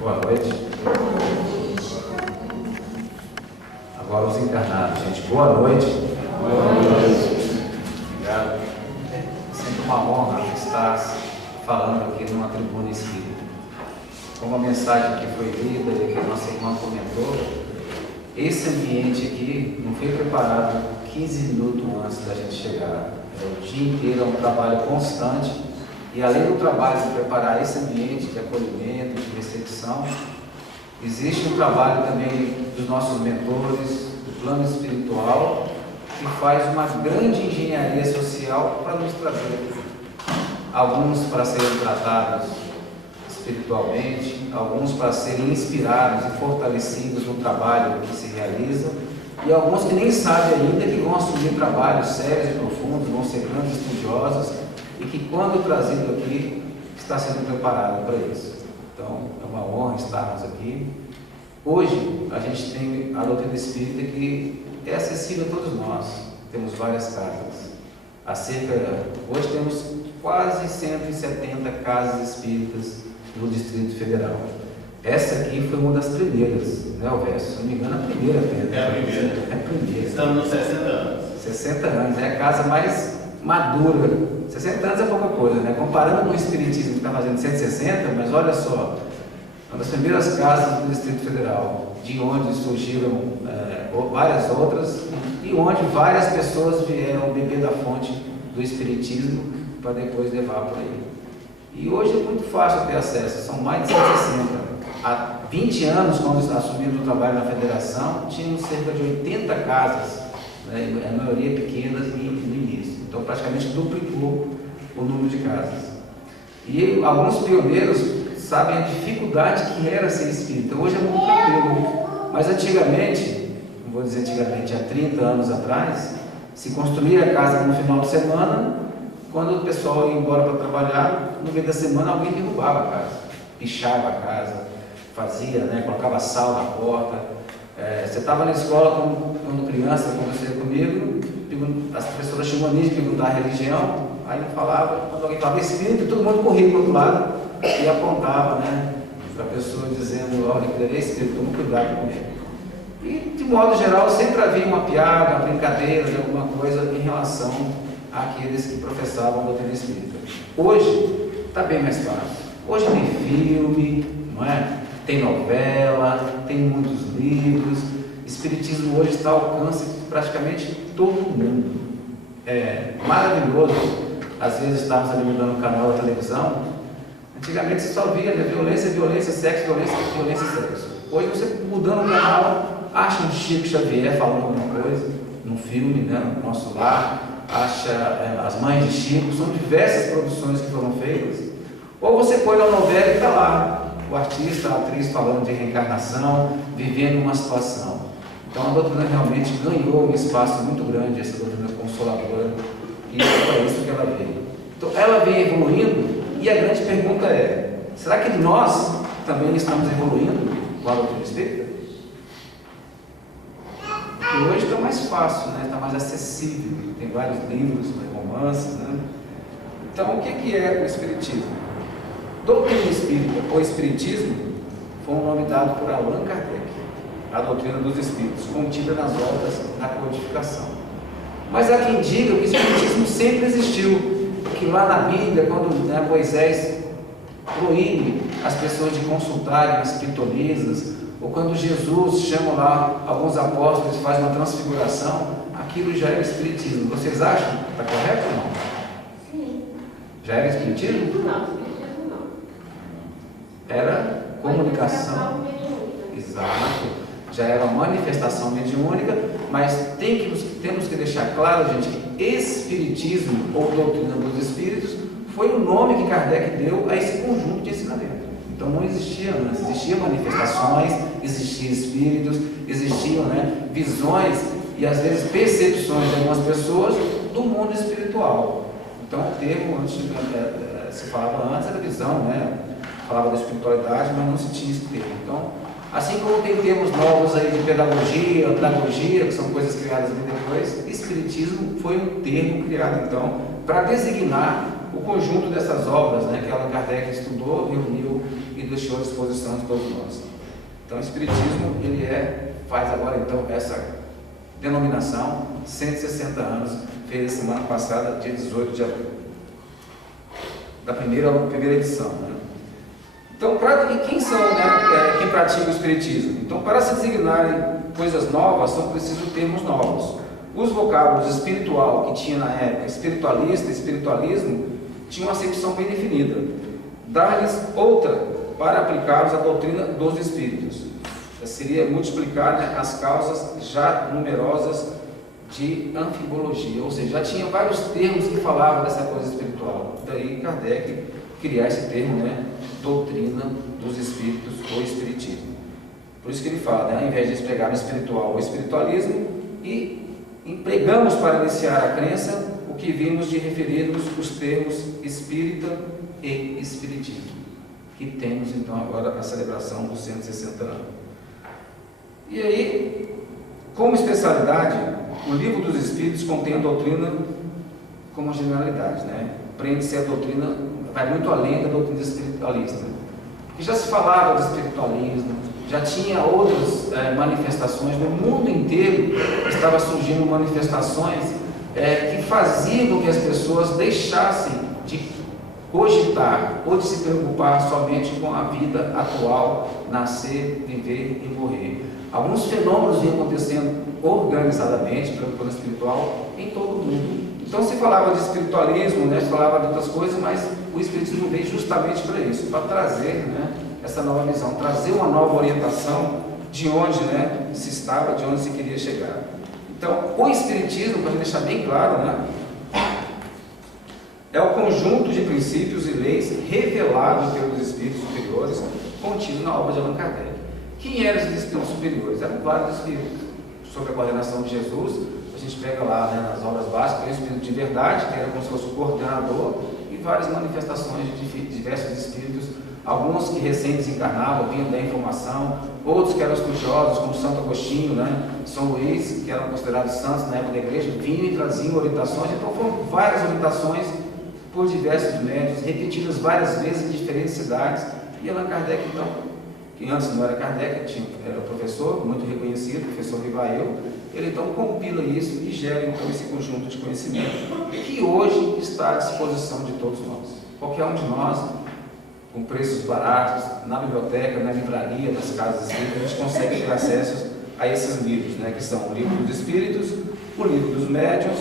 Boa noite. Agora os encarnados, gente. Boa noite. Boa noite. Obrigado. É sempre uma honra estar falando aqui numa tribuna espírita. Como a mensagem que foi lida e que a nossa irmã comentou, esse ambiente aqui não foi preparado 15 minutos antes da gente chegar. O dia inteiro é um trabalho constante. E além do trabalho de preparar esse ambiente de acolhimento, de recepção, existe um trabalho também dos nossos mentores, do plano espiritual, que faz uma grande engenharia social para nos trazer. Alguns para serem tratados espiritualmente, alguns para serem inspirados e fortalecidos no trabalho que se realiza, e alguns que nem sabem ainda que vão assumir trabalhos sérios e profundos, vão ser grandes estudiosos, e que quando trazido aqui, está sendo preparado para isso. Então, é uma honra estarmos aqui. Hoje, a gente tem a doutrina espírita que é acessível a todos nós. Temos várias casas. Hoje temos quase 170 casas espíritas no Distrito Federal. Essa aqui foi uma das primeiras, né, Alverso? Se não me engano, a primeira. É a primeira. É a primeira. Estamos nos 60 anos. 60 anos, é a casa mais madura. 60 anos é pouca coisa, né? Comparando com o Espiritismo que está fazendo 160, mas olha só, uma das primeiras casas do Distrito Federal, de onde surgiram várias outras, e onde várias pessoas vieram beber da fonte do Espiritismo para depois levar por aí. E hoje é muito fácil ter acesso, são mais de 160. Há 20 anos, quando assumimos o trabalho na Federação, tínhamos cerca de 80 casas, né? A maioria pequenas no início. Então, praticamente duplicou o número de casas. E alguns pioneiros sabem a dificuldade que era ser espírita. Hoje é muito tranquilo. Mas antigamente, não vou dizer antigamente, há 30 anos atrás, se construía a casa no final de semana, quando o pessoal ia embora para trabalhar, no meio da semana alguém derrubava a casa, pichava a casa, fazia, né, colocava sal na porta. Você estava na escola quando criança, conversei comigo, as professoras tinham mania de perguntar a religião, aí quando alguém falava espírito, todo mundo corria para o outro lado e apontava, né, para a pessoa dizendo, olha, ele é espírito, toma cuidado com ele. E, de modo geral, sempre havia uma piada, uma brincadeira de alguma coisa em relação àqueles que professavam a doutrina espírita. Hoje está bem mais fácil. Hoje tem filme, não é? Tem novela, tem muitos livros. Espiritismo hoje está ao alcance de praticamente todo mundo. É maravilhoso, às vezes estamos ali mudando o canal da televisão. Antigamente você só via, né, violência, sexo, violência, sexo. Hoje você mudando o canal, acha um Chico Xavier falando alguma coisa, num filme, né, no nosso lar, acha as mães de Chico, são diversas produções que foram feitas. Ou você põe na novela e está lá, o artista, a atriz falando de reencarnação, vivendo uma situação. Então a doutrina realmente ganhou um espaço muito grande, essa doutrina consoladora, e é para isso que ela veio. Então ela vem evoluindo, e a grande pergunta é, será que nós também estamos evoluindo com a doutrina espírita? Porque hoje está mais fácil, né? Está mais acessível, tem vários livros, romances, né? Então o que é o Espiritismo? Doutrina espírita ou Espiritismo foi um nome dado por Allan Kardec, a doutrina dos Espíritos, contida nas obras da codificação. Mas há quem diga que o Espiritismo sempre existiu, que lá na Bíblia, quando, né, Moisés proíbe as pessoas de consultarem as pitonisas, ou quando Jesus chama lá alguns apóstolos e faz uma transfiguração, aquilo já era Espiritismo. Vocês acham? Está correto ou não? Sim. Já era Espiritismo? Não. Era comunicação. Exato. Já era uma manifestação mediúnica, mas temos que deixar claro, gente, que Espiritismo ou doutrina dos Espíritos foi o nome que Kardec deu a esse conjunto de ensinamento. Então não existia antes, existiam manifestações, existiam espíritos, existiam, né, visões e às vezes percepções de algumas pessoas do mundo espiritual. Então o termo se falava antes era visão, né? Falava da espiritualidade, mas não se tinha esse termo. Então, assim como tem termos novos aí de pedagogia, andragogia, que são coisas criadas ali depois, Espiritismo foi um termo criado então para designar o conjunto dessas obras, né, que Allan Kardec estudou, reuniu e deixou à disposição de todos nós. Então o Espiritismo, ele faz agora então essa denominação, 160 anos, fez a semana passada, dia 18 de abril, da primeira edição. Né? Então, e quem são, né, quem pratica o Espiritismo? Então, para se designarem coisas novas, são precisos termos novos. Os vocábulos espiritual, que tinha na época, espiritualista, espiritualismo, tinham uma acepção bem definida. Dar-lhes outra para aplicar-los à doutrina dos Espíritos. Seria multiplicar, né, as causas já numerosas de anfibologia, ou seja, já tinha vários termos que falavam dessa coisa espiritual. Daí Kardec criar esse termo, né, doutrina dos Espíritos ou Espiritismo. Por isso que ele fala, né, ao invés de pregar no espiritual ou espiritualismo, e empregamos para iniciar a crença o que vimos de referirmos os termos espírita e espiritismo, que temos então agora a celebração dos 160 anos. E aí, como especialidade, o Livro dos Espíritos contém a doutrina como generalidade, né? Prende-se a doutrina, vai muito além da doutrina espiritualista, que já se falava do espiritualismo, já tinha outras manifestações no mundo inteiro, estava surgindo manifestações que faziam com que as pessoas deixassem de cogitar ou de se preocupar somente com a vida atual, nascer, viver e morrer. Alguns fenômenos vinham acontecendo organizadamente pelo plano espiritual em todo o mundo. Então se falava de espiritualismo, né, se falava de outras coisas, mas o Espiritismo veio justamente para isso, para trazer, né, essa nova visão, trazer uma nova orientação de onde, né, se estava, de onde se queria chegar. Então, o Espiritismo, para deixar bem claro, né, é o conjunto de princípios e leis revelados pelos Espíritos superiores, contidos na obra de Allan Kardec. Quem eram os Espíritos superiores? Eram vários Espíritos. Sob a coordenação de Jesus, a gente pega lá, né, nas obras básicas, o Espírito de Verdade, que era como se fosse o coordenador, e várias manifestações de diversos Espíritos, alguns que recém-desencarnavam, vinham da informação, outros que eram estudiosos, como Santo Agostinho, né, São Luís, que eram considerados santos na época da igreja, vinham e traziam orientações. Então foram várias orientações por diversos médios, repetidas várias vezes em diferentes cidades. E Allan Kardec, então, que antes não era Kardec, era professor, muito reconhecido, professor Rivail, ele então compila isso e gera então esse conjunto de conhecimento que hoje está à disposição de todos nós. Qualquer um de nós, com preços baratos, na biblioteca, na livraria, nas casas espíritas, a gente consegue ter acesso a esses livros, né, que são o Livro dos Espíritos, o Livro dos Médiuns,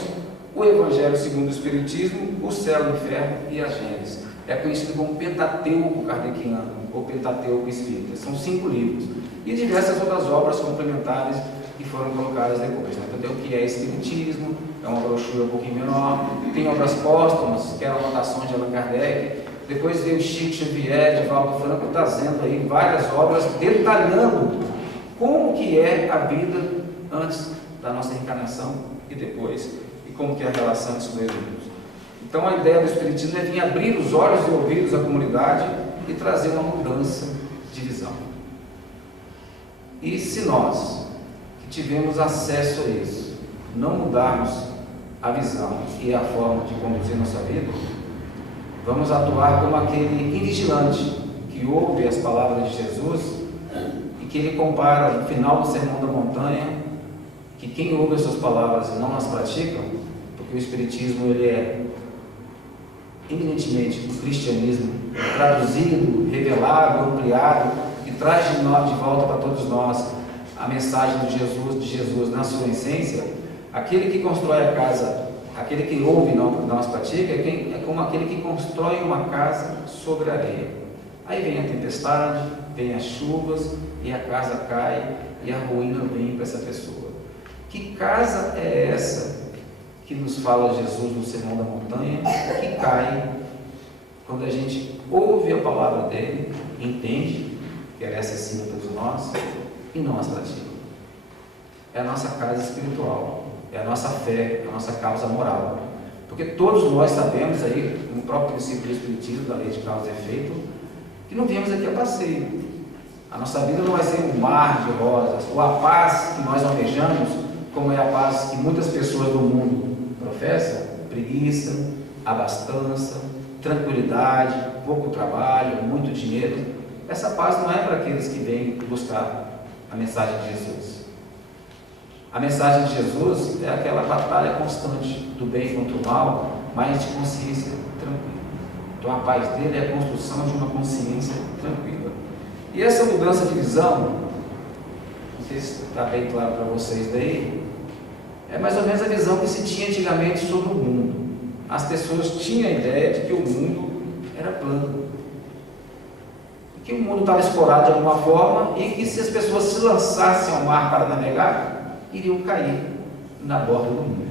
o Evangelho segundo o Espiritismo, o Céu, o Inferno e a Gênesis. É conhecido como Pentateuco kardeciano, ou Pentateuco Espírita. São 5 livros. E diversas outras obras complementares que foram colocadas depois. Né? Entendeu? Que é Espiritismo, é uma brochura um pouquinho menor. Tem obras póstumas, que eram anotações de Allan Kardec. Depois veio Chico Xavier, Divaldo Franco, trazendo aí várias obras, detalhando como que é a vida antes da nossa reencarnação e depois, e como que é a relação desses dois livros. Então a ideia do Espiritismo é vir abrir os olhos e ouvidos da comunidade e trazer uma mudança de visão. E se nós, que tivemos acesso a isso, não mudarmos a visão e a forma de conduzir nossa vida, vamos atuar como aquele invigilante que ouve as palavras de Jesus e que ele compara no final do Sermão da Montanha, que quem ouve as suas palavras e não as pratica, porque o Espiritismo ele é eminentemente o cristianismo traduzido, revelado, ampliado, que traz de volta para todos nós a mensagem de Jesus na sua essência. Aquele que constrói a casa, aquele que ouve e não as pratica, é como aquele que constrói uma casa sobre a areia. Aí vem a tempestade, vem as chuvas, e a casa cai, e a ruína vem para essa pessoa. Que casa é essa que nos fala Jesus no Sermão da Montanha, que cai quando a gente ouve a palavra dele, entende, que ela é acessível a todos nós, e não as pratica? É a nossa casa espiritual, é a nossa fé, é a nossa causa moral. Porque todos nós sabemos aí, no próprio princípio do Espiritismo, da lei de causa e efeito, que não viemos aqui a passeio. A nossa vida não vai ser um mar de rosas, ou a paz que nós almejamos, como é a paz que muitas pessoas do mundo professam, preguiça, abastança, tranquilidade, pouco trabalho, muito dinheiro. Essa paz não é para aqueles que vêm buscar a mensagem de Jesus. A mensagem de Jesus é aquela batalha constante do bem contra o mal, mas de consciência tranquila. Então a paz dele é a construção de uma consciência tranquila. E essa mudança de visão, não sei se está bem claro para vocês daí, é mais ou menos a visão que se tinha antigamente sobre o mundo. As pessoas tinham a ideia de que o mundo era plano, que o mundo estava escorado de alguma forma e que se as pessoas se lançassem ao mar para navegar, iriam cair na borda do mundo.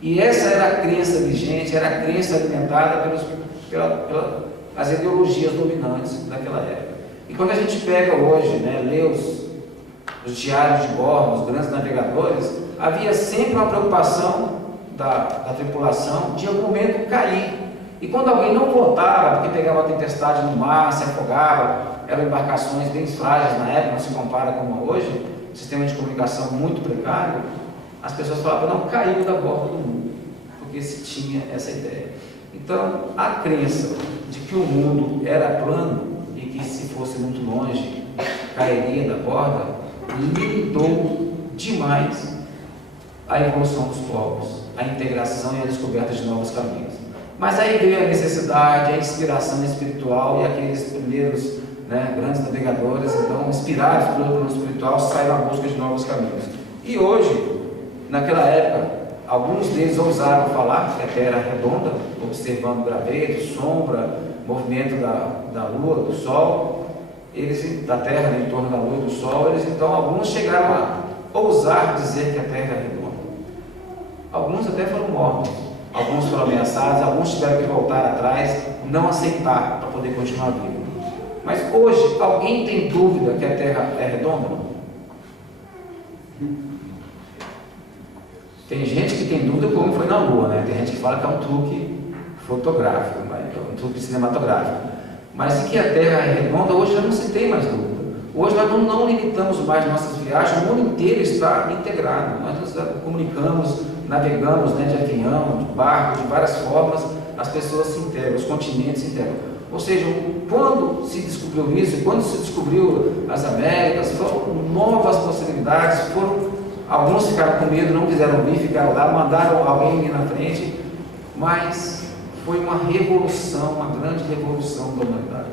E essa era a crença vigente, era a crença alimentada pelas ideologias dominantes daquela época. E quando a gente pega hoje, lê os diários de bordo, os grandes navegadores, havia sempre uma preocupação da tripulação de em algum momento cair. E quando alguém não voltava, porque pegava uma tempestade no mar, se afogava, eram embarcações bem frágeis na época, não se compara como hoje, sistema de comunicação muito precário, as pessoas falavam, não, caiu da borda do mundo, porque se tinha essa ideia. Então, a crença de que o mundo era plano e que se fosse muito longe, cairia da borda, limitou demais a evolução dos povos, a integração e a descoberta de novos caminhos. Mas aí veio a necessidade, a inspiração espiritual e aqueles primeiros grandes navegadores, então, inspirados pelo plano espiritual, saíram à busca de novos caminhos. E hoje, naquela época, alguns deles ousaram falar que a Terra era redonda, observando graveto, sombra, movimento da Lua, do Sol, da Terra em torno da Lua e do Sol, então, alguns chegaram a ousar dizer que a Terra era redonda. Alguns até foram mortos, alguns foram ameaçados, alguns tiveram que voltar atrás, não aceitar para poder continuar vivo. Mas hoje, alguém tem dúvida que a Terra é redonda? Tem gente que tem dúvida como foi na Lua, Tem gente que fala que é um truque fotográfico, um truque cinematográfico. Mas de que a Terra é redonda, hoje já não se tem mais dúvida. Hoje nós não limitamos mais nossas viagens, o mundo inteiro está integrado. Nós nos comunicamos, navegamos de avião, de barco, de várias formas, as pessoas se integram, os continentes se integram. Ou seja, quando se descobriu isso, quando se descobriu as Américas, foram novas possibilidades, alguns ficaram com medo, não quiseram vir, ficaram lá, mandaram alguém vir na frente, mas foi uma revolução, uma grande revolução da humanidade,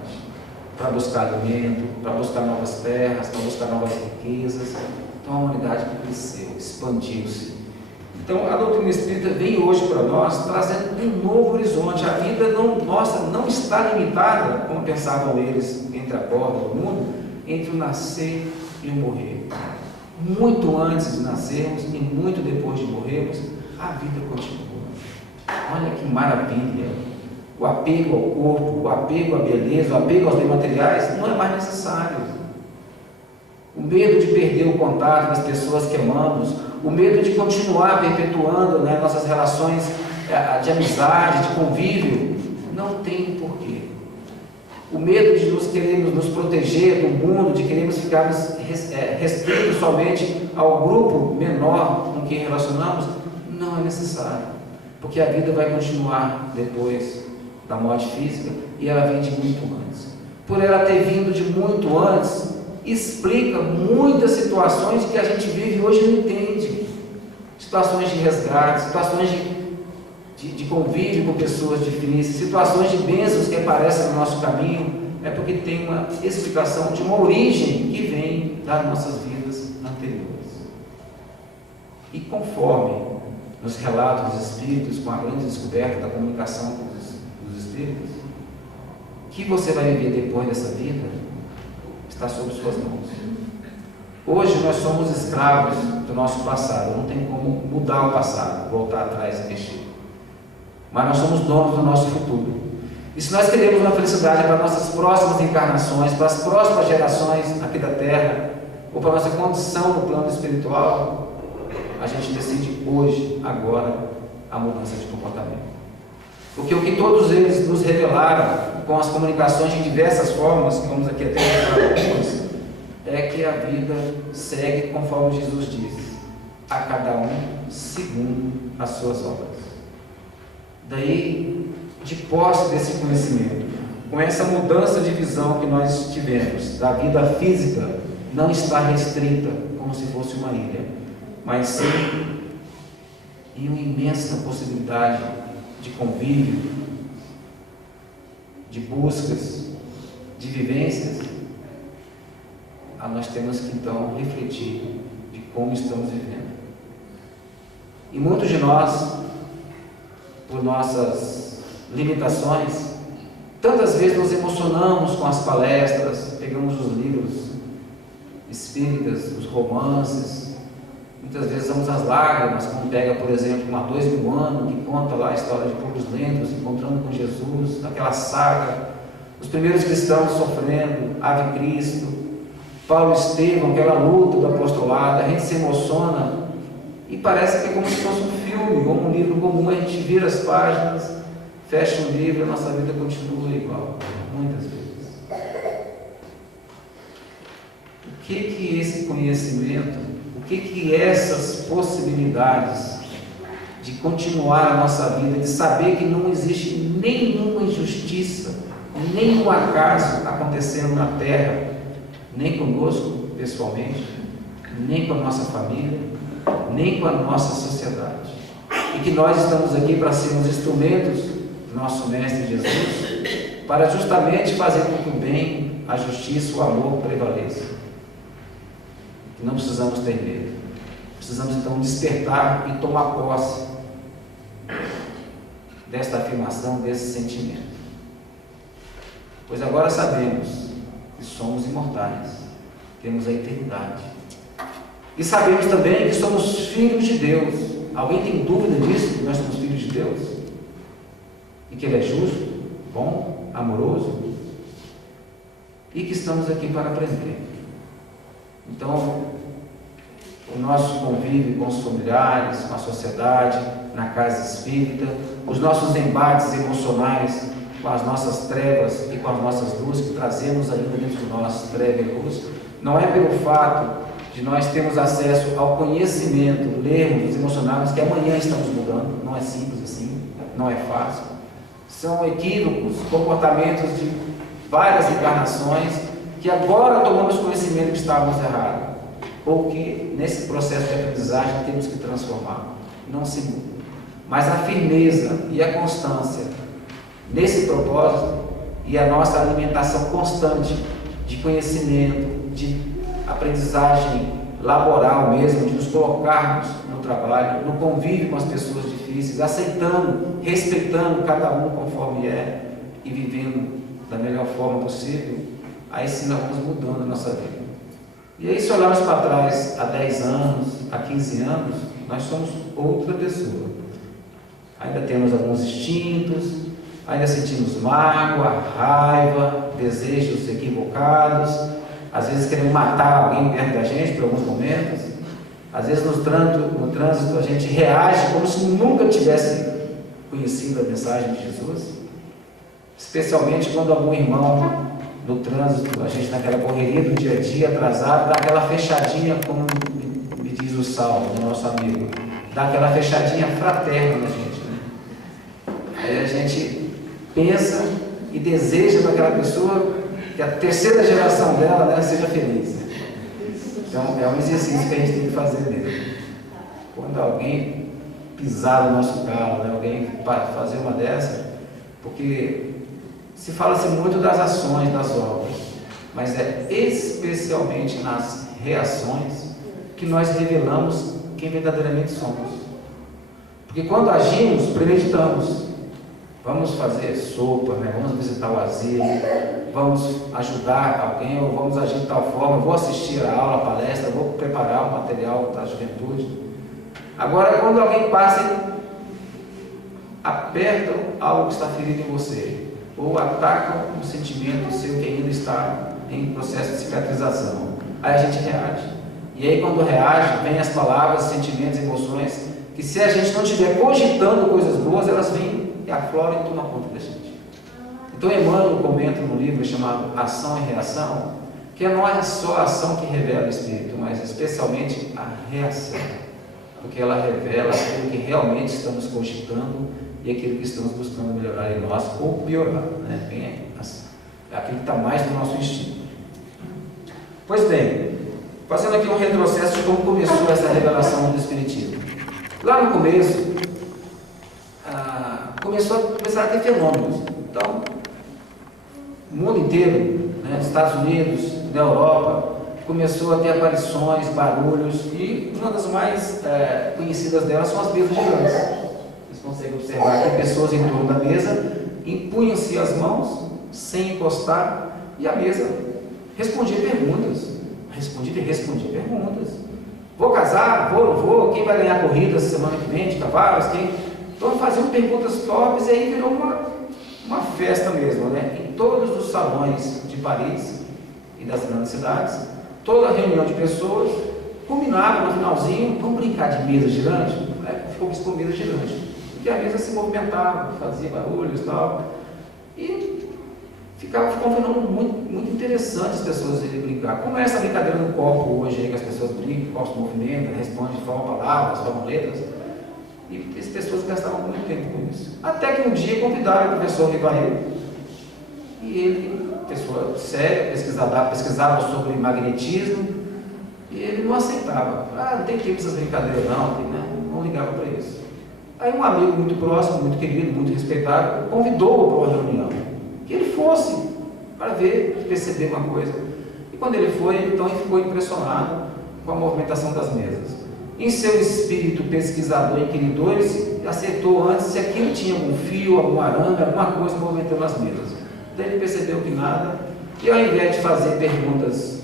para buscar alimento, para buscar novas terras, para buscar novas riquezas. Então a humanidade cresceu, expandiu-se. Então a doutrina espírita vem hoje para nós trazendo um novo horizonte. A vida nossa não está limitada, como pensavam eles, entre a borda do mundo, entre o nascer e o morrer. Muito antes de nascermos e muito depois de morrermos, a vida continua. Olha que maravilha! O apego ao corpo, o apego à beleza, o apego aos bens materiais não é mais necessário. O medo de perder o contato das pessoas que amamos, o medo de continuar perpetuando nossas relações de amizade, de convívio, não tem porquê. O medo de queremos nos proteger do mundo, de queremos ficar restritos somente ao grupo menor com quem relacionamos, não é necessário, porque a vida vai continuar depois da morte física e ela vem de muito antes. Por ela ter vindo de muito antes, explica muitas situações que a gente vive hoje e não entende. Situações de resgate, situações de convívio com pessoas difíceis, situações de bênçãos que aparecem no nosso caminho, é porque tem uma explicação de uma origem que vem das nossas vidas anteriores. E conforme nos relatos dos Espíritos, com a grande descoberta da comunicação dos Espíritos, o que você vai viver depois dessa vida está sob suas mãos. Hoje nós somos escravos do nosso passado, não tem como mudar o passado, voltar atrás e mexer. Mas nós somos donos do nosso futuro. E se nós queremos uma felicidade para nossas próximas encarnações, para as próximas gerações aqui da Terra, ou para a nossa condição no plano espiritual, a gente decide hoje, agora, a mudança de comportamento. Porque o que todos eles nos revelaram, com as comunicações de diversas formas, que vamos aqui até revelar algumas, é que a vida segue conforme Jesus diz, a cada um segundo as suas obras. Daí de posse desse conhecimento, com essa mudança de visão que nós tivemos da vida física, não está restrita como se fosse uma ilha, mas sim em uma imensa possibilidade de convívio, de buscas, de vivências. Nós temos que então refletir de como estamos vivendo. E muitos de nós, por nossas limitações, tantas vezes nos emocionamos com as palestras, pegamos os livros espíritas, os romances, muitas vezes vamos às lágrimas, como pega, por exemplo, uma 2000 anos, que conta lá a história de Poucos Lentos, encontrando com Jesus, naquela saga, os primeiros cristãos sofrendo, Ave Cristo, Paulo e Estevão, aquela luta do apostolado, a gente se emociona e parece que é como se fosse um filme, como um livro comum, a gente vira as páginas, fecha o livro e a nossa vida continua igual, muitas vezes. O que esse conhecimento, o que essas possibilidades de continuar a nossa vida, de saber que não existe nenhuma injustiça, nenhum acaso acontecendo na Terra, nem conosco pessoalmente, nem com a nossa família, nem com a nossa sociedade, e que nós estamos aqui para sermos instrumentos do nosso Mestre Jesus, para justamente fazer com que o bem, a justiça, o amor prevaleça. Que não precisamos ter medo, precisamos então despertar e tomar posse desta afirmação, desse sentimento, pois agora sabemos que somos imortais, temos a eternidade, e sabemos também que somos filhos de Deus. Alguém tem dúvida disso, que nós somos filhos de Deus? E que Ele é justo, bom, amoroso, e que estamos aqui para aprender. Então, o nosso convívio com os familiares, com a sociedade, na casa espírita, os nossos embates emocionais com as nossas trevas e com as nossas luzes que trazemos ainda dentro de nós, treva e luz, não é pelo fato de nós termos acesso ao conhecimento, lermos, nos emocionarmos que amanhã estamos mudando. Não é simples assim, não é fácil. São equívocos, comportamentos de várias encarnações que agora tomamos conhecimento que estávamos errados, ou que nesse processo de aprendizagem temos que transformar. Não se muda, mas a firmeza e a constância nesse propósito e a nossa alimentação constante de conhecimento, de aprendizagem laboral mesmo, de nos colocarmos no trabalho, no convívio com as pessoas difíceis, aceitando, respeitando cada um conforme é e vivendo da melhor forma possível, aí sim nós vamos mudando a nossa vida. E aí, se olharmos para trás há 10 anos, há 15 anos, nós somos outra pessoa. Ainda temos alguns instintos, ainda sentimos mágoa, raiva, desejos equivocados, às vezes queremos matar alguém perto da gente por alguns momentos, às vezes no trânsito a gente reage como se nunca tivesse conhecido a mensagem de Jesus, especialmente quando algum irmão no trânsito, a gente naquela correria do dia a dia, atrasado, dá aquela fechadinha, como me diz o Salmo, o nosso amigo, dá aquela fechadinha fraterna na gente, né? Aí a gente pensa e deseja para aquela pessoa que a terceira geração dela, né, seja feliz. Então é um exercício que a gente tem que fazer mesmo. Quando alguém pisar no nosso carro, né, alguém fazer uma dessa, porque se fala-se muito das ações, das obras, mas é especialmente nas reações que nós revelamos quem verdadeiramente somos. Porque quando agimos, premeditamos. Vamos fazer sopa, né? Vamos visitar o asilo, vamos ajudar alguém, ou vamos agir de tal forma, vou assistir a aula, a palestra, vou preparar o material para a juventude. Agora, quando alguém passa e aperta algo que está ferido em você, ou ataca um sentimento seu que ainda está em processo de cicatrização, aí a gente reage. E aí, quando reage, vem as palavras, sentimentos, emoções, que se a gente não estiver cogitando coisas boas, elas vêm e afloram e tomam conta da gente. Então Emmanuel comenta no livro chamado Ação e Reação, que não é só a ação que revela o espírito, mas especialmente a reação, porque ela revela aquilo que realmente estamos cogitando e aquilo que estamos buscando melhorar em nós ou piorar, né? Aquilo que está mais no nosso instinto. Pois bem, fazendo aqui um retrocesso de como começou essa revelação do Espiritismo. Lá no começo, começaram a ter fenômenos. Então, o mundo inteiro, né, nos Estados Unidos, na Europa, começou a ter aparições, barulhos, e uma das mais conhecidas delas são as mesas girantes. Vocês conseguem observar que pessoas em torno da mesa impunham-se as mãos sem encostar, e a mesa respondia perguntas. Respondia perguntas. Vou casar? Vou, não vou? Quem vai ganhar corrida semana que vem de cavalos? Então faziam perguntas torpes, e aí virou uma festa mesmo, né? Em todos os salões de Paris e das grandes cidades, toda reunião de pessoas culminava no finalzinho: vamos brincar de mesa girante? Ficou com mesa girante, porque a mesa se movimentava, fazia barulhos e tal, e ficou um fenômeno muito interessante as pessoas irem brincar. Como é essa brincadeira no copo hoje, aí, que as pessoas brincam, o copo se movimenta, respondem, formam palavras, formam letras, e as pessoas gastavam muito tempo com isso. Até que um dia convidaram o professor Rivail, e ele, pessoa séria, pesquisava sobre magnetismo, e ele não aceitava. Não tem tempo essas brincadeiras não ligava para isso. Aí um amigo muito próximo, muito querido, muito respeitado, convidou-o para uma reunião, que ele fosse para ver, perceber uma coisa. E quando ele foi, então ele ficou impressionado com a movimentação das mesas. Em seu espírito pesquisador e inquiridor, ele acertou antes se aquilo tinha algum fio, algum arame, alguma coisa movimentando as mesas. Daí ele percebeu que nada, e ao invés de fazer perguntas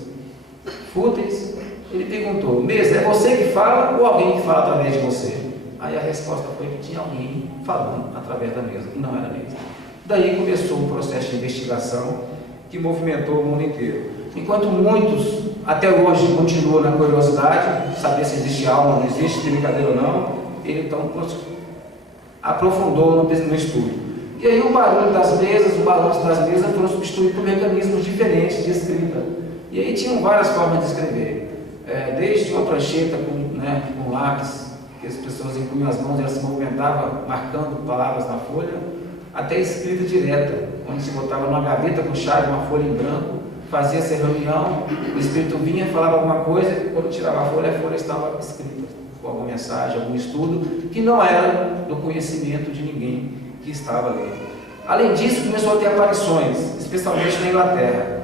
fúteis, ele perguntou: mesa, é você que fala ou alguém que fala através de você? Aí a resposta foi que tinha alguém falando através da mesa, e não era a mesa. Daí começou um processo de investigação que movimentou o mundo inteiro. Enquanto muitos, até hoje, continuam na curiosidade, saber se existe alma, não existe, tem brincadeira ou não, ele então aprofundou no estudo. E aí o barulho das mesas, o balanço das mesas foram substituídos por mecanismos diferentes de escrita. E aí tinham várias formas de escrever. Desde uma prancheta com lápis, que as pessoas impunham as mãos e elas se movimentavam, marcando palavras na folha, até escrita direta, onde se botava numa gaveta com chave, uma folha em branco, fazia-se reunião, o espírito vinha, falava alguma coisa, quando tirava a folha estava escrita, com alguma mensagem, algum estudo, que não era do conhecimento de ninguém que estava ali. Além disso, começou a ter aparições, especialmente na Inglaterra.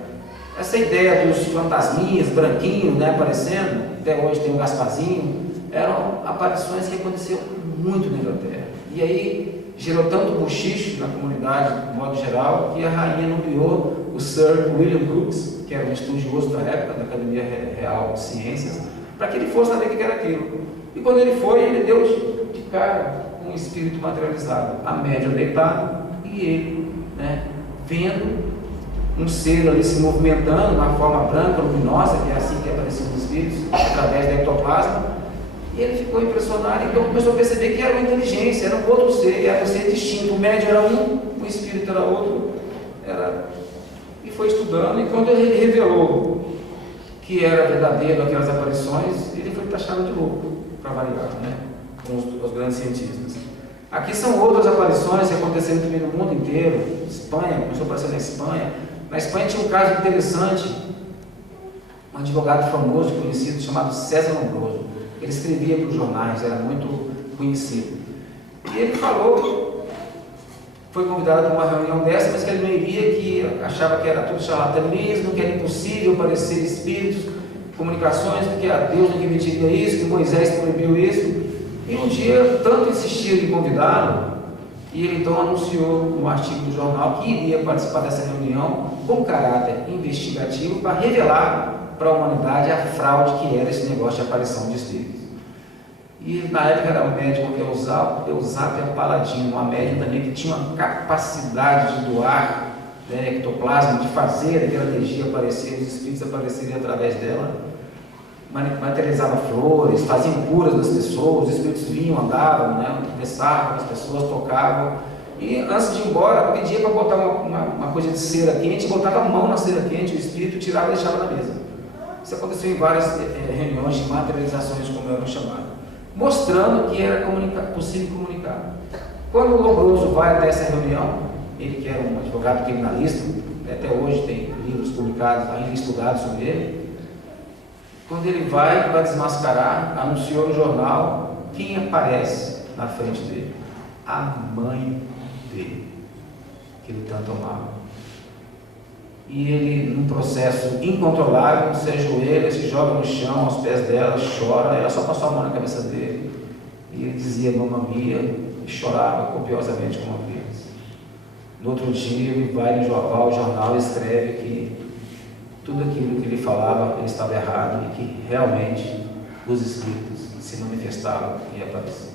Essa ideia dos fantasminhas, branquinhos, aparecendo, até hoje tem o Gasparzinho, eram aparições que aconteceram muito na Inglaterra. E aí gerou tanto buchicho na comunidade, de modo geral, que a rainha nomeou o Sir William Crookes, que era um estudioso da época, da Academia Real de Ciências, para que ele fosse saber o que era aquilo. E quando ele foi, ele deu de cara com um espírito materializado, a médium deitada, e ele, vendo um ser ali se movimentando, uma forma branca, luminosa, que é assim que apareciam os espíritos, através do ectoplasma. E ele ficou impressionado, então começou a perceber que era uma inteligência, era um outro ser, era um ser distinto. O médium era um, o espírito era outro, e foi estudando, e quando ele revelou que era verdadeiro aquelas aparições, ele foi taxado de louco, para variar, com os grandes cientistas. Aqui são outras aparições que aconteceram também no mundo inteiro. Espanha, começou a aparecer na Espanha. Na Espanha tinha um caso interessante, um advogado famoso, conhecido, chamado César Lombroso. Ele escrevia para os jornais, era muito conhecido. E ele falou, foi convidado para uma reunião dessa, mas que ele não iria, que achava que era tudo charlatanismo, que era impossível aparecer espíritos, comunicações, que a Deus não permitiria isso, que Moisés proibiu isso. E um dia, tanto insistiram em convidá-lo, e ele então anunciou no artigo do jornal que iria participar dessa reunião com caráter investigativo para revelar para a humanidade a fraude que era esse negócio de aparição de espíritos. E na época era um médium que Eusapia Paladino, uma médium também que tinha uma capacidade de doar ectoplasma, de fazer aquela energia aparecer, os espíritos aparecerem através dela, materializava flores, faziam curas das pessoas, os espíritos vinham, andavam, conversavam com as pessoas, tocavam, e antes de ir embora, pedia para botar uma coisa de cera quente, botava a mão na cera quente, o espírito tirava e deixava na mesa. Isso aconteceu em várias reuniões de materializações, como eram chamadas, mostrando que era possível comunicar. Quando o Lombroso vai até essa reunião, ele que era um advogado criminalista, até hoje tem livros publicados, ainda estudados sobre ele, quando ele vai para desmascarar, anunciou no jornal quem aparece na frente dele? A mãe dele, que ele tanto amava. E ele, num processo incontrolável, se ajoelha, se joga no chão, aos pés dela, chora, ela só passou a mão na cabeça dele, e ele dizia Mamma Mia, e chorava copiosamente como uma criança. No outro dia, ele vai no jornal e escreve que tudo aquilo que ele falava, ele estava errado, e que realmente os espíritos se manifestavam e apareciam.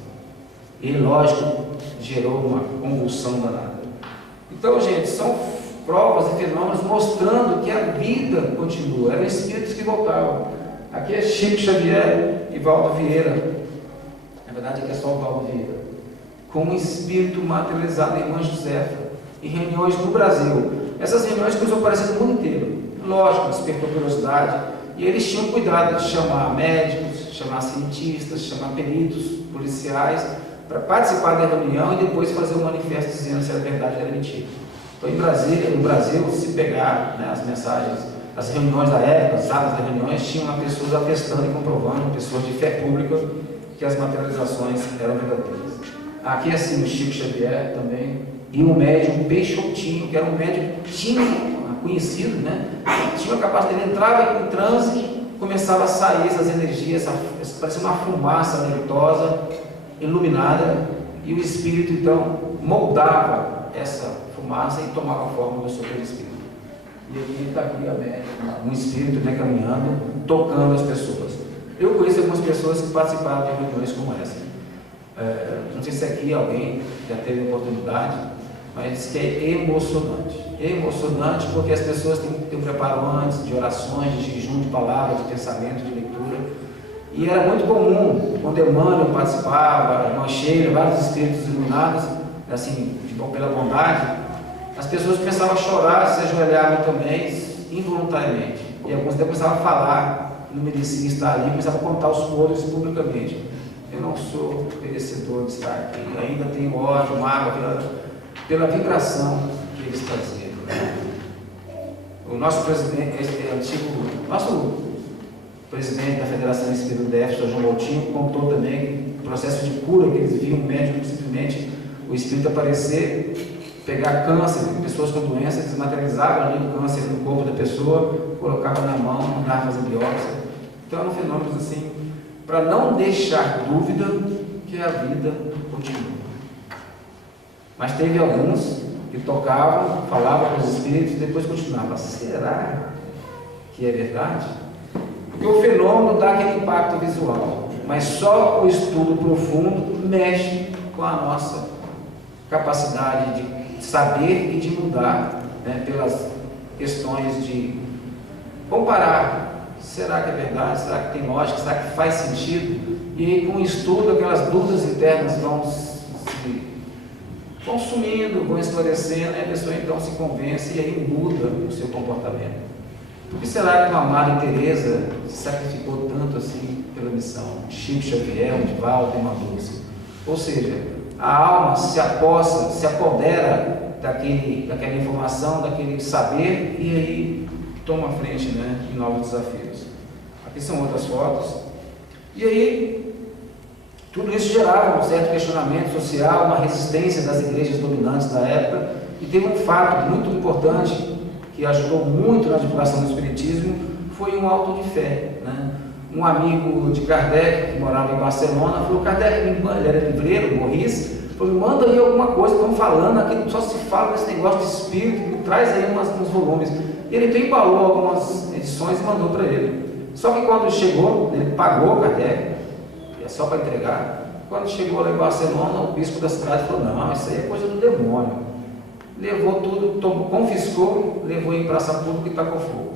E, lógico, gerou uma convulsão danada. Então, gente, são provas e fenômenos mostrando que a vida continua. Eram espíritos que voltavam. Aqui é Chico Xavier e Valdo Vieira. Na verdade, aqui é só o Valdo Vieira. Com um espírito materializado em Irmã Josefa, em reuniões no Brasil. Essas reuniões começaram a aparecer no mundo inteiro. Lógico, despertou curiosidade. E eles tinham cuidado de chamar médicos, chamar cientistas, chamar peritos, policiais, para participar da reunião e depois fazer um manifesto dizendo se era verdade ou era mentira. Então, no Brasil, se pegar, né, as mensagens, as reuniões da época, as atas das reuniões, tinham pessoas atestando e comprovando, pessoas de fé pública, que as materializações eram verdadeiras. Aqui, assim, o Chico Xavier também, e o médium Peixotinho, que era um médium que tinha conhecido, né, tinha a capacidade, ele entrava em transe, começava a sair essas energias, parecia uma fumaça leitosa, iluminada, e o espírito, então, moldava essa fumaça e tomava a forma do seu espírito. E aqui está aqui a médium, um espírito, né, caminhando, tocando as pessoas. Eu conheço algumas pessoas que participaram de reuniões como essa. Não sei se aqui alguém já teve oportunidade, mas diz que é emocionante. É emocionante porque as pessoas têm um preparo antes de orações, de jejum, de palavras, de pensamento, de leitura. E era muito comum, quando Emmanuel participava, a irmã Sheila, vários espíritos iluminados, assim, pela bondade, as pessoas começavam a chorar, se ajoelhavam também, involuntariamente. E alguns até começavam a falar, não merecia estar ali, começavam a contar os podres publicamente. Eu não sou merecedor de estar aqui, ainda tenho ódio, mágoa, pela vibração que eles traziam. O nosso presidente, nosso presidente da Federação Espírita do DF, o João Moutinho, contou também o processo de cura que eles viam, o médico simplesmente o espírito aparecer, pegar câncer, pessoas com doenças, desmaterializavam ali o câncer no corpo da pessoa, colocavam na mão, mandavam fazer biópsia. Então eram fenômenos assim, para não deixar dúvida que a vida continua. Mas teve alguns que tocavam, falavam com os espíritos e depois continuavam. Será que é verdade? Porque o fenômeno dá aquele impacto visual, mas só o estudo profundo mexe com a nossa capacidade de saber e de mudar, né, pelas questões de comparar. Será que é verdade? Será que tem lógica? Será que faz sentido? E aí, com o estudo, aquelas dúvidas internas vão se consumindo, vão esclarecendo, e a pessoa então se convence e aí muda o seu comportamento. Por que será que uma Madre Teresa se sacrificou tanto assim pela missão? Chico Xavier, Divaldo e Dulce. Ou seja, a alma se aposta, se apodera daquela informação, daquele saber e aí toma a frente, né, em novos desafios. Aqui são outras fotos. E aí, tudo isso gerava um certo questionamento social, uma resistência das igrejas dominantes da época, e teve um fato muito importante que ajudou muito na divulgação do Espiritismo, foi um auto de fé, né? Um amigo de Kardec, que morava em Barcelona, falou: Kardec, ele era livreiro, Morris, falou: manda aí alguma coisa, estão falando aqui, só se fala desse negócio de espírito, me traz aí uns volumes. E ele então embalou algumas edições e mandou para ele. Só que quando chegou, ele pagou Kardec, é só para entregar. Quando chegou lá em Barcelona, o bispo da cidade falou: não, isso aí é coisa do demônio. Levou tudo, confiscou, levou em praça pública e tacou fogo.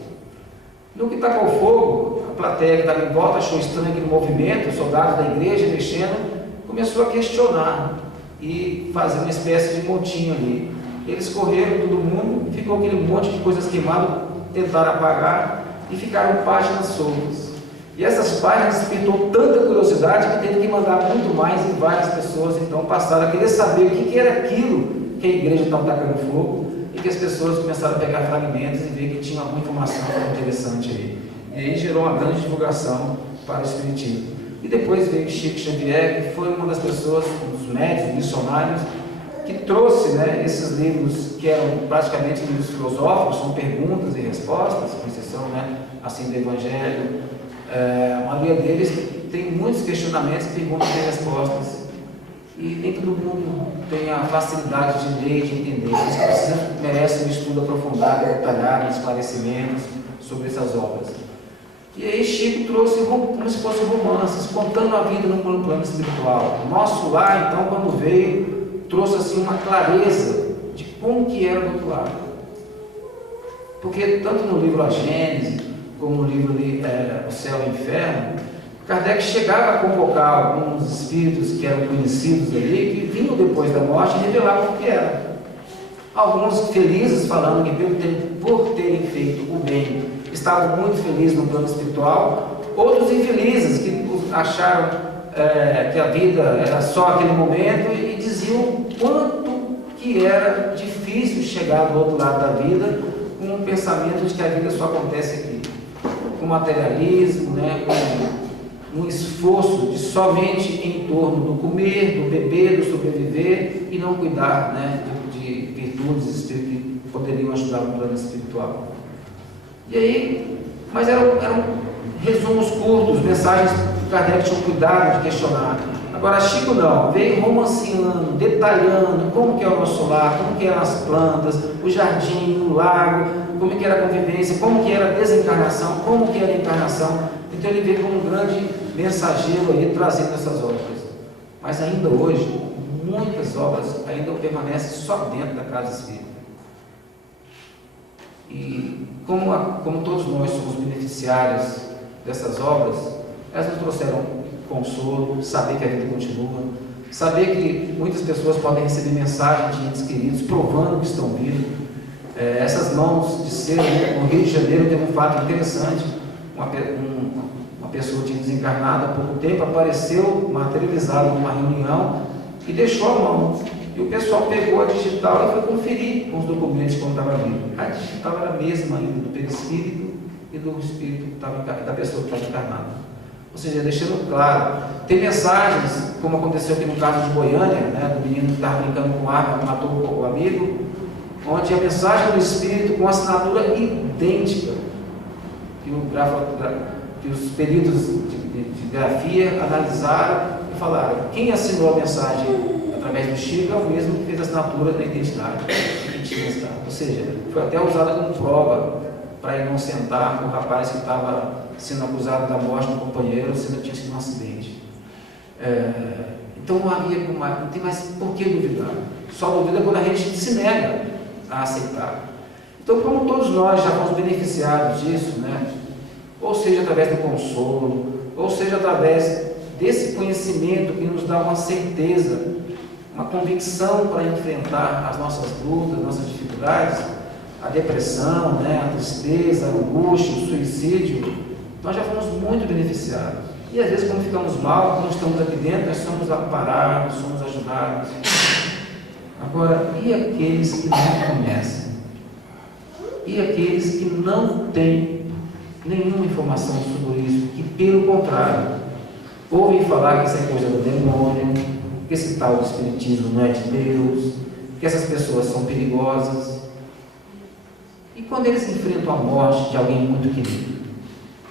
No que tacou fogo, a plateia que estava em volta achou estranho aquele movimento, os soldados da igreja mexendo, começou a questionar e fazer uma espécie de motim ali. Eles correram, todo mundo, ficou aquele monte de coisas queimadas, tentaram apagar e ficaram páginas soltas. E essas páginas despertou tanta curiosidade que teve que mandar muito mais, e várias pessoas então passaram a querer saber o que era aquilo que a igreja estava tacando fogo, e que as pessoas começaram a pegar fragmentos e ver que tinha alguma informação interessante aí. E aí gerou uma grande divulgação para o Espiritismo. E depois veio Chico Xavier, que foi uma das pessoas, um dos médicos, missionários, que trouxe, né, esses livros que eram praticamente livros filosóficos, são perguntas e respostas, com exceção, né, assim, do Evangelho. A maioria deles tem muitos questionamentos, perguntas e respostas. E nem todo mundo tem a facilidade de ler e de entender. Por isso que merece um estudo aprofundado, detalhado, esclarecimentos sobre essas obras. E aí Chico trouxe como se fossem romances, contando a vida no plano espiritual. O nosso lar, então, quando veio, trouxe assim uma clareza de como que era do outro lado. Porque tanto no livro A Gênese, como no livro O Céu e o Inferno, Kardec chegava a convocar alguns espíritos que eram conhecidos ali, que vinham depois da morte e revelavam o que era. Alguns felizes, falando que por terem feito o bem, estavam muito felizes no plano espiritual. Outros infelizes, que acharam que a vida era só aquele momento e diziam o quanto que era difícil chegar do outro lado da vida, com um pensamento de que a vida só acontece aqui. Com materialismo, né, com um esforço de somente em torno do comer, do beber, do sobreviver, e não cuidar, né, de virtudes que poderiam ajudar no plano espiritual. E aí, mas eram resumos curtos, mensagens que Kardec tinha cuidado de questionar. Agora Chico não, veio romanceando, detalhando como que é o nosso lar, como que eram as plantas, o jardim, o lago, como que era a convivência, como que era a desencarnação, como que era a encarnação. Então ele veio como um grande mensageiro aí, trazendo essas obras. Mas ainda hoje, muitas obras ainda permanecem só dentro da casa espírita. E como todos nós somos beneficiários dessas obras, elas nos trouxeram consolo, saber que a vida continua, saber que muitas pessoas podem receber mensagens de entes queridos provando que estão vivos. Essas mãos de cera, no Rio de Janeiro teve um fato interessante. Uma pessoa tinha desencarnado há pouco tempo, apareceu materializado numa reunião e deixou a mão. E o pessoal pegou a digital e foi conferir com os documentos como estava vivo. A digital era a mesma ainda do perispírito e do espírito da pessoa que estava encarnada. Ou seja, deixando claro. Tem mensagens, como aconteceu aqui no caso de Goiânia, né, do menino que estava brincando com arma, matou o amigo, onde a mensagem do espírito com assinatura idêntica, que os peritos de grafia analisaram e falaram: quem assinou a mensagem através do Chico é o mesmo que fez a assinatura da identidade que tinha estado. Ou seja, foi até usada como prova para inocentar o rapaz que estava sendo acusado da morte do companheiro, sendo que tinha sido um acidente. Então não tem mais por que duvidar. Só duvida quando a gente se nega a aceitar. Então, como todos nós já fomos beneficiados disso, né? Ou seja através do consolo, ou seja através desse conhecimento que nos dá uma certeza, uma convicção para enfrentar as nossas lutas, as nossas dificuldades, a depressão, né, a tristeza, a angústia, o suicídio, nós já fomos muito beneficiados. E às vezes, quando ficamos mal, quando estamos aqui dentro, nós somos amparados, somos ajudados. Agora, e aqueles que não conhecem? E aqueles que não têm nenhuma informação sobre isso, que pelo contrário, ouvem falar que isso é coisa do demônio, que esse tal do espiritismo não é de Deus, que essas pessoas são perigosas. E quando eles enfrentam a morte de alguém muito querido?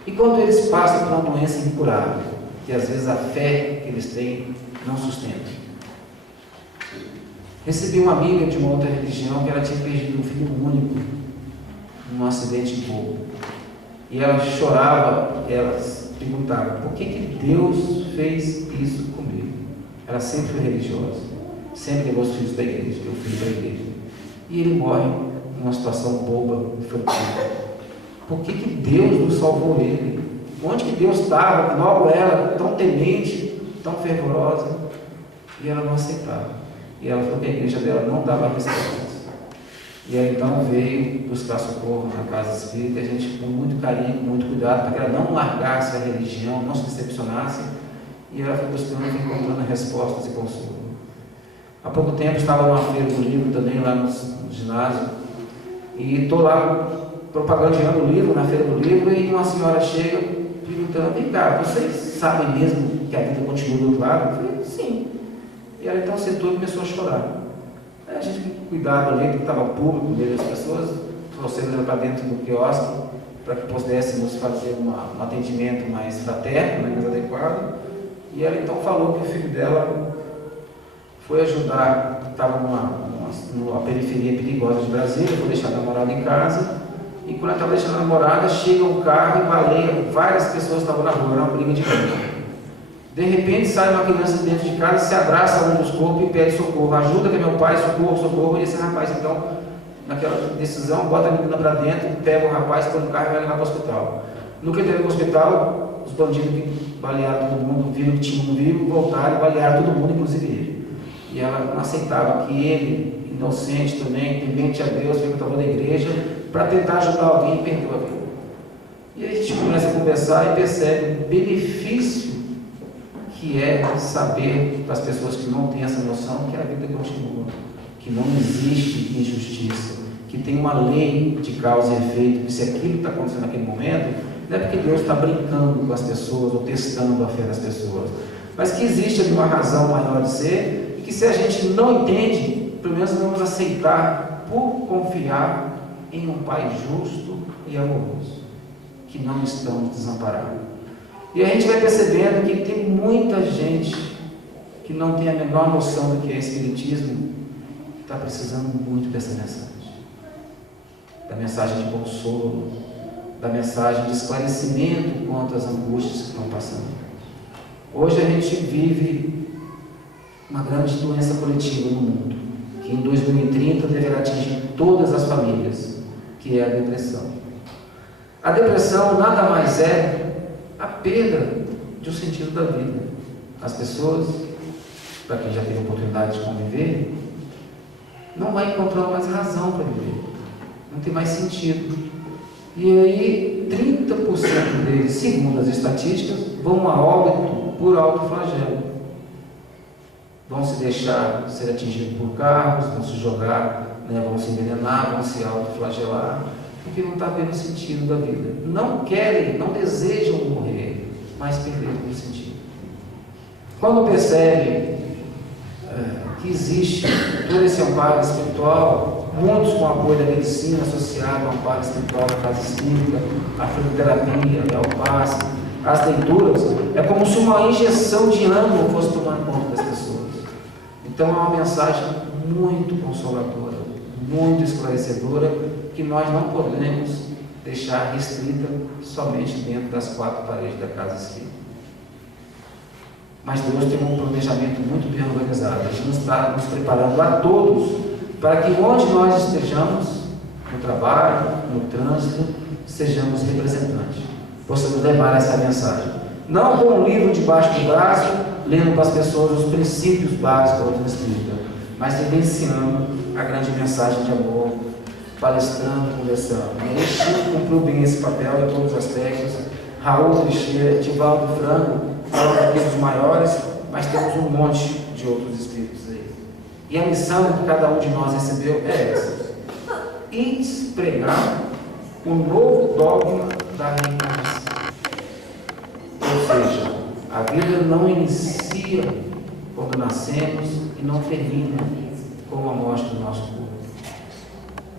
E quando eles passam por uma doença incurável, que às vezes a fé que eles têm não sustenta? Recebi uma amiga de uma outra religião que ela tinha perdido um filho único num acidente de voo. E ela chorava, ela perguntava: por que Deus fez isso comigo? Ela sempre foi religiosa, sempre levou os filhos para a igreja, eu fui para a igreja. E ele morre numa situação boba, infantil. Por que Deus não salvou ele? Onde que Deus estava? Logo ela, tão temente, tão fervorosa, e ela não aceitava. E ela falou que a igreja dela não dava respostas. E ela então veio buscar socorro na casa espírita, e a gente com muito carinho, com muito cuidado, para que ela não largasse a religião, não se decepcionasse, e ela foi buscando e encontrando respostas e consolo. Há pouco tempo estava numa feira do livro também, lá no ginásio, e estou lá propagandeando o livro, na feira do livro, e uma senhora chega perguntando: vem cá, vocês sabem mesmo que a vida continua do outro lado? Eu falei: sim. E ela então sentou e começou a chorar. Aí a gente, com cuidado ali, porque estava público, no meio das pessoas, trouxemos ela para dentro do quiosque, para que pudéssemos fazer um atendimento mais fraterno, mais adequado. E ela então falou que o filho dela foi ajudar, estava numa periferia perigosa de Brasília, foi deixar a namorada em casa, e quando ela estava deixando a namorada, chega um carro e baleia várias pessoas que estavam na rua, era uma briga de rua. De repente sai uma criança dentro de casa, se abraça a um dos corpos e pede socorro: ajuda que é meu pai, socorro, socorro. E esse rapaz então, naquela decisão, bota a menina para dentro, pega o rapaz, põe no carro e vai levar para o hospital. No que ele teve no hospital, os bandidos que balearam todo mundo, viram que tinha um vivo, voltaram e balearam todo mundo, inclusive ele. E ela não aceitava que ele, inocente também, temente a Deus, frequentador da igreja, para tentar ajudar alguém, perdeu a vida. E aí a gente começa a conversar e percebe o benefício que é saber, para as pessoas que não têm essa noção, que a vida continua, que não existe injustiça, que tem uma lei de causa e efeito, que se aquilo está acontecendo naquele momento, não é porque Deus está brincando com as pessoas ou testando a fé das pessoas, mas que existe ali uma razão maior de ser, e que se a gente não entende, pelo menos vamos aceitar por confiar em um Pai justo e amoroso, que não estamos desamparados. E a gente vai percebendo que tem muita gente que não tem a menor noção do que é Espiritismo, que está precisando muito dessa mensagem, da mensagem de consolo, da mensagem de esclarecimento quanto às angústias que estão passando. Hoje a gente vive uma grande doença coletiva no mundo, que em 2030 deverá atingir todas as famílias, que é a depressão. A depressão nada mais é a perda de um sentido da vida. As pessoas, para quem já teve a oportunidade de conviver, não vai encontrar mais razão para viver, não tem mais sentido. E aí 30% deles, segundo as estatísticas, vão a óbito por autoflagelo. Vão se deixar ser atingidos por carros, vão se jogar, vão se envenenar, vão se autoflagelar, porque não está vendo o sentido da vida. Não querem, não desejam morrer, mas perderam o sentido. Quando percebem que existe todo esse amparo espiritual, muitos com o apoio da medicina associado ao amparo espiritual da casa espírita, a fitoterapia, o passe, as leituras, é como se uma injeção de ânimo fosse tomar conta das pessoas. Então é uma mensagem muito consoladora, muito esclarecedora, que nós não podemos deixar restrita somente dentro das quatro paredes da casa espírita. Mas Deus tem um planejamento muito bem organizado. A gente está nos preparando a todos para que onde nós estejamos, no trabalho, no trânsito, sejamos representantes, possamos levar essa mensagem. Não com um livro debaixo do braço, lendo para as pessoas os princípios básicos da doutrina espírita, mas vivenciando a grande mensagem de amor, palestrando, conversando. E aí Chico cumpriu bem esse papel em todos os aspectos. Raul Teixeira, Divaldo Franco, foram aqui os maiores, mas temos um monte de outros espíritos aí. E a missão que cada um de nós recebeu é essa: pregar o novo dogma da reencarnação. Ou seja, a vida não inicia quando nascemos e não termina com a morte do nosso corpo.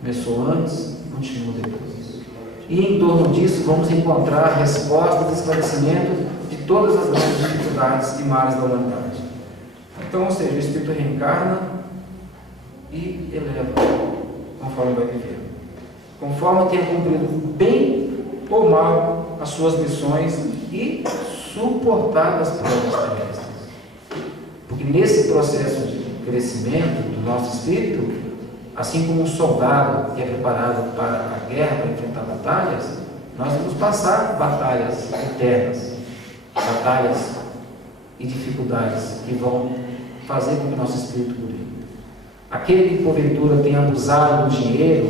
Começou antes e continua depois. E em torno disso vamos encontrar respostas e esclarecimento de todas as grandes dificuldades e males da humanidade. Então, ou seja, o Espírito reencarna e eleva conforme vai viver. Conforme tenha cumprido bem ou mal as suas missões e suportado as provas terrestres. Porque nesse processo de crescimento do nosso espírito, assim como um soldado que é preparado para a guerra, para enfrentar batalhas, nós vamos passar batalhas eternas, batalhas e dificuldades que vão fazer com que o nosso espírito brilhe. Aquele que porventura tem abusado do dinheiro,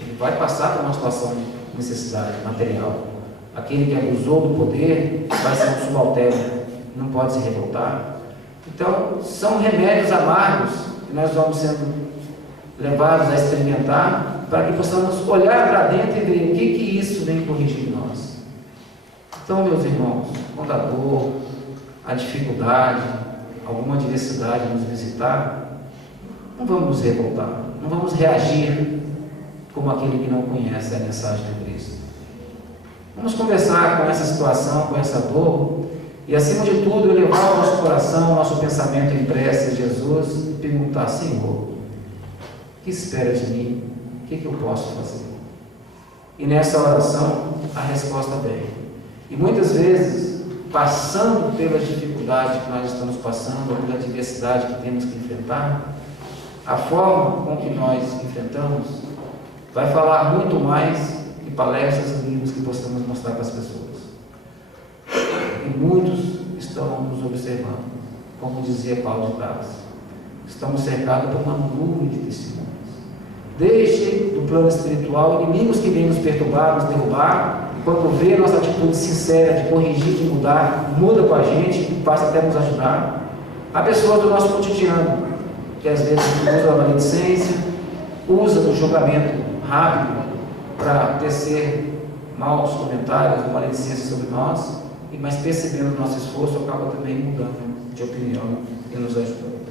ele vai passar por uma situação de necessidade material. Aquele que abusou do poder vai ser um subalterno, não pode se revoltar. Então, são remédios amargos que nós vamos sendo levados a experimentar para que possamos olhar para dentro e ver o que isso vem corrigir em nós. Então, meus irmãos, quando a dor, a dificuldade, alguma adversidade nos visitar, não vamos nos revoltar, não vamos reagir como aquele que não conhece a mensagem de Cristo. Vamos conversar com essa situação, com essa dor, e acima de tudo, elevar o nosso coração, o nosso pensamento em prece a Jesus e perguntar: Senhor, o que espera de mim? O que eu posso fazer? E nessa oração, a resposta vem. E muitas vezes, passando pelas dificuldades que nós estamos passando, ou pela adversidade que temos que enfrentar, a forma com que nós enfrentamos vai falar muito mais que palestras e livros que possamos mostrar para as pessoas. E muitos estão nos observando, como dizia Paulo de Tarso. Estamos cercados por uma nuvem de testemunhas. Desde do plano espiritual, inimigos que vêm nos perturbar, nos derrubar, e quando vê a nossa atitude sincera de corrigir, de mudar, muda com a gente, passa até nos ajudar. Há pessoas do nosso cotidiano, que às vezes usa a maledicência, usa do julgamento rápido para tecer maus comentários, maledicência sobre nós, mas percebendo o nosso esforço, acaba também mudando de opinião e nos ajudando.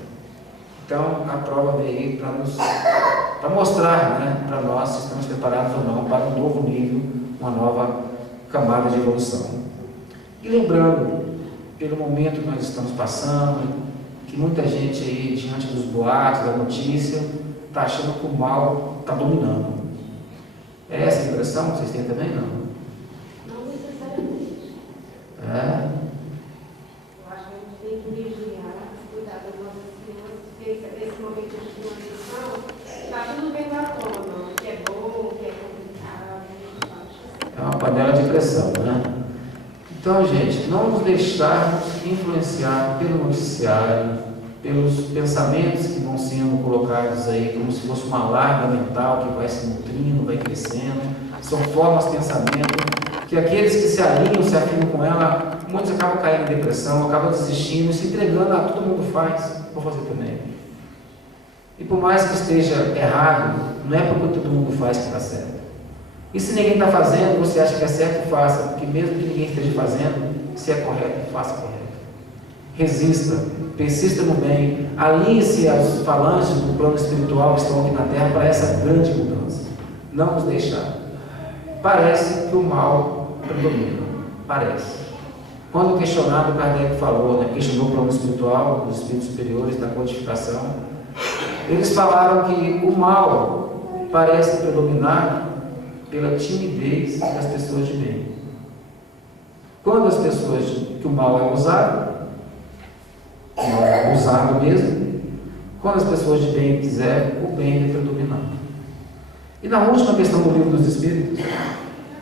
Então, a prova veio para mostrar, né, para nós se estamos preparados ou não para um novo nível, uma nova camada de evolução. E lembrando, pelo momento que nós estamos passando, que muita gente aí, diante dos boatos, da notícia, está achando que o mal está dominando. É essa a impressão que vocês têm também, não? Não necessariamente. É. Eu acho que a gente tem que vigiar, cuidar das nossas crianças, porque esse momento de finalização está tudo bem na tona, o que é bom, o que é complicado, É uma panela de pressão, né? Então, gente, não nos deixarmos influenciar pelo noticiário, pelos pensamentos que vão sendo colocados aí, como se fosse uma larva mental que vai se nutrindo, vai crescendo. São formas de pensamento que aqueles que se alinham, se afinam com ela, muitos acabam caindo em depressão, acabam desistindo, se entregando a todo mundo faz, vou fazer também. E por mais que esteja errado, não é porque todo mundo faz que está certo. E se ninguém está fazendo, você acha que é certo, faça, porque mesmo que ninguém esteja fazendo, se é correto, faça correto. Resista, persista no bem, alinhe-se aos falanges do plano espiritual que estão aqui na Terra para essa grande mudança. Não nos deixar. Parece que o mal predomina. Parece. Quando questionado, Kardec falou, né, questionou o plano espiritual, os espíritos superiores, da codificação, eles falaram que o mal parece predominar pela timidez das pessoas de bem. Quando as pessoas, que o mal é usado, o mal é usado mesmo, quando as pessoas de bem quiserem, o bem vai predominar. E na última questão do Livro dos Espíritos,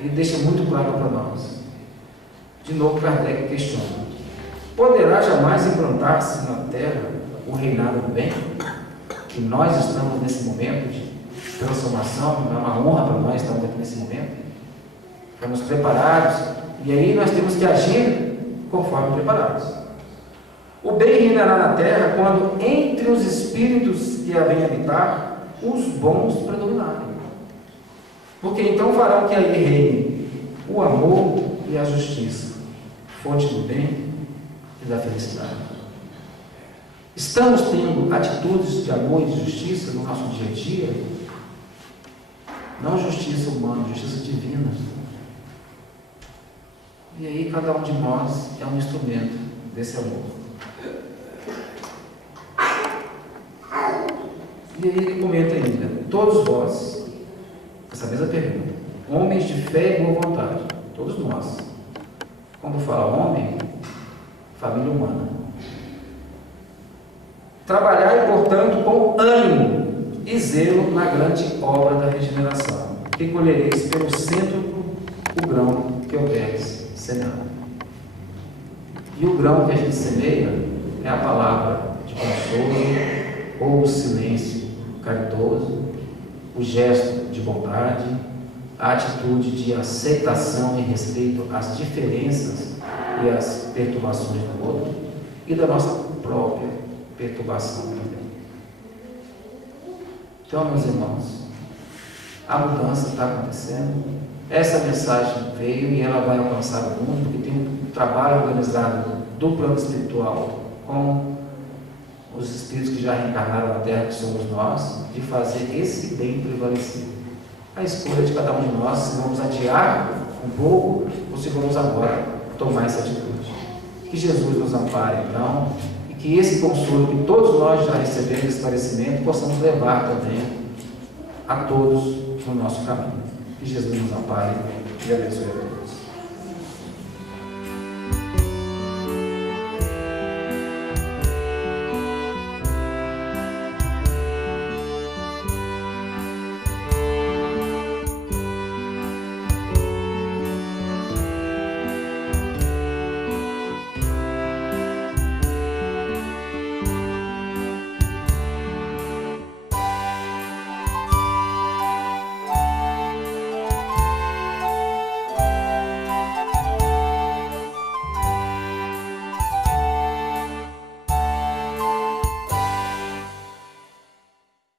ele deixa muito claro para nós. De novo, Kardec questiona: poderá jamais implantar-se na Terra o reinado do bem? Que nós estamos nesse momento de transformação, é uma honra para nós estarmos aqui nesse momento. Estamos preparados, e aí nós temos que agir conforme preparados. O bem reinará na Terra quando entre os espíritos que a vêm habitar, os bons predominarem. Porque então farão que aí reine o amor e a justiça, fonte do bem e da felicidade. Estamos tendo atitudes de amor e de justiça no nosso dia a dia? Não justiça humana, justiça divina. E aí cada um de nós é um instrumento desse amor. E aí ele comenta ainda: todos vós, essa mesma pergunta, homens de fé e boa vontade, todos nós. Quando fala homem, família humana. Trabalhai, portanto, com ânimo e zelo na grande obra da regeneração, que colhereis pelo centro o grão que houveres semeado. E o grão que a gente semeia é a palavra de consolo, ou o silêncio, caridoso, o gesto de bondade, a atitude de aceitação e respeito às diferenças e às perturbações do outro e da nossa própria perturbação também. Então, meus irmãos, a mudança está acontecendo. Essa mensagem veio e ela vai alcançar o mundo, porque tem um trabalho organizado do plano espiritual com os espíritos que já reencarnaram na Terra, que somos nós, de fazer esse bem prevalecer. A escolha de cada um de nós, se vamos adiar um pouco ou se vamos agora tomar essa atitude. Que Jesus nos ampare, então, e que esse consolo que todos nós já recebemos, esse esclarecimento, possamos levar também a todos no nosso caminho. Que Jesus nos ampare e abençoe a todos.